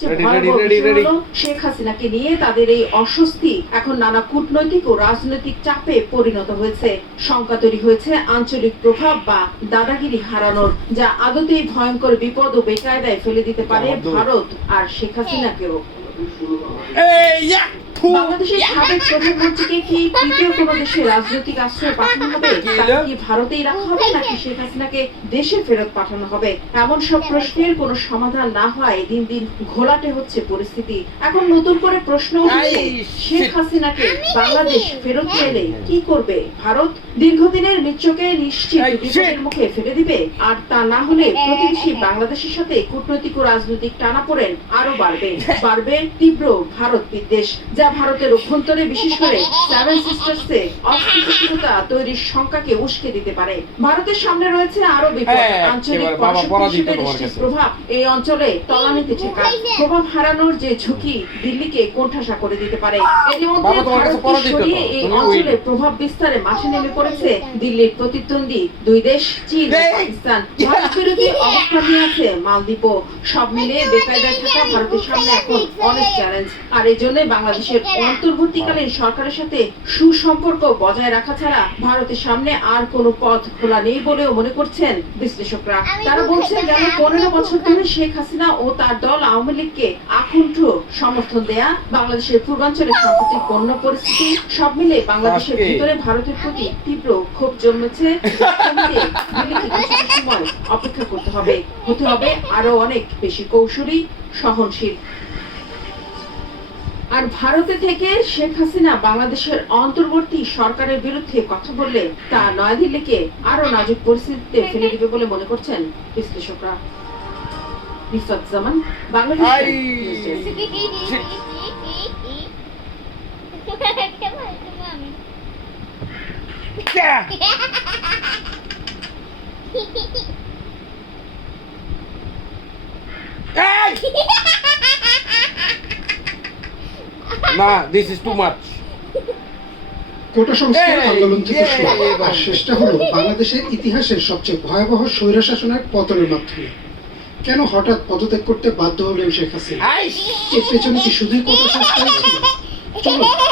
সবচেয়ে ভয়াবহ বিষয় হলো শেখ হাসিনাকে নিয়ে তাদের এই অস্বস্তি এখন নানা কূটনৈতিক ও রাজনৈতিক চাপে পরিণত হয়েছে। শঙ্কা তৈরি হয়েছে আঞ্চলিক প্রভাব বা দাদাগিরি হারানোর, যা আদতেই ভয়ঙ্কর বিপদ ও বেকায়দায় ফেলে দিতে পারে ভারত আর শেখ হাসিনাকেও। বাংলাদেশের সাবেক প্রধানমন্ত্রীকে কি তৃতীয় কোনো দেশে রাজনৈতিক আশ্রয় পাঠানো হবে? তাকে কি ভারতেই রাখা হবে নাকি শেখ হাসিনাকে দেশে ফেরত পাঠানো হবে? এমন সব প্রশ্নের কোনো সমাধান না হয় দিন দিন ঘোলাটে হচ্ছে পরিস্থিতি। এখন নতুন করে প্রশ্ন উঠছে, শেখ হাসিনাকে বাংলাদেশ ফেরত পেলে কি করবে ভারত? দীর্ঘদিনের মিত্রকে নিশ্চিত বিপদের মুখে ফেলে দিবে, আর তা না হলে প্রতিবেশী বাংলাদেশের সাথে কূটনৈতিক ও রাজনৈতিক টানাপোড়েন আরো বাড়বে তীব্র ভারত বিদ্বেষ, যা ভারতের অভ্যন্তরে বিশেষ করে সেভেন সিস্টার্সে অস্থিতিশীলতা তৈরির শঙ্কাকে উস্কে দিতে পারে। ভারতের সামনে রয়েছে আরো বিপদ। আঞ্চলিক পরশক্তির নিশ্চিত প্রভাব এই অঞ্চলে তলানিতে ঠেকায়। প্রভাব হারানোর যে ঝুঁকি দিল্লিকে কোণঠাসা করে দিতে পারে। এর মধ্যে ভারতকে সরিয়ে এই অঞ্চলে প্রভাব বিস্তারে মাঠে নেমে পড়েছে দিল্লির প্রতিদ্বন্দ্বী দুই দেশ চীন ও পাকিস্তান। ভারত বিরোধী অবস্থান নিয়ে আছে মালদ্বীপও। সব মিলিয়ে বেকায়দায় থাকা ভারতের সামনে এখন অনেক চ্যালেঞ্জ। আর এই জন্য বাংলাদেশের অন্তর্বর্তীকালীন সরকারের সাথে সুসম্পর্ক বজায় রাখা ছাড়া ভারতের সামনে আর কোনো পথ খোলা নেই বলেও মনে করছেন বিশ্লেষকরা। তারা বলছেন গেল 15 বছর ধরে শেখ হাসিনা ও তার দল আওয়ামী লীগকে আকুণ্ঠ সমর্থন দেয়া, বাংলাদেশের পূর্বাঞ্চলের সাম্প্রতিক বন্য পরিস্থিতি, সব মিলে বাংলাদেশের ভিতরে ভারতের প্রতি তীব্র ক্ষোভ জন্মেছে। সময় অপেক্ষা করতে হবে, হতে হবে আরো অনেক বেশি কৌশলী, সহনশীল। আর ভারতে থেকে শেখ হাসিনা বাংলাদেশের অন্তর্বর্তী সরকারের বিরুদ্ধে কথা বললে তা নয়াদিল্লিকে আরো নাজুক পরিস্থিতিতে ফেলে দিবে বলে মনে করছেন বিশ্লেষকরা। রিফাত জামান, বাংলাদেশ নিউজ ডেস্ক। না, this is too much. কোটা সংস্কার আন্দোলন থেকে শুরু আর শেষটা হলো বাংলাদেশের ইতিহাসের সবচেয়ে ভয়াবহ স্বৈরশাসনের পতনের মাধ্যমে। কেন হঠাৎ পদত্যাগ করতে বাধ্য হলেন শেখ হাসিনা? এর পেছনে কি শুধুই কোটা সংস্কার ছিল? চলো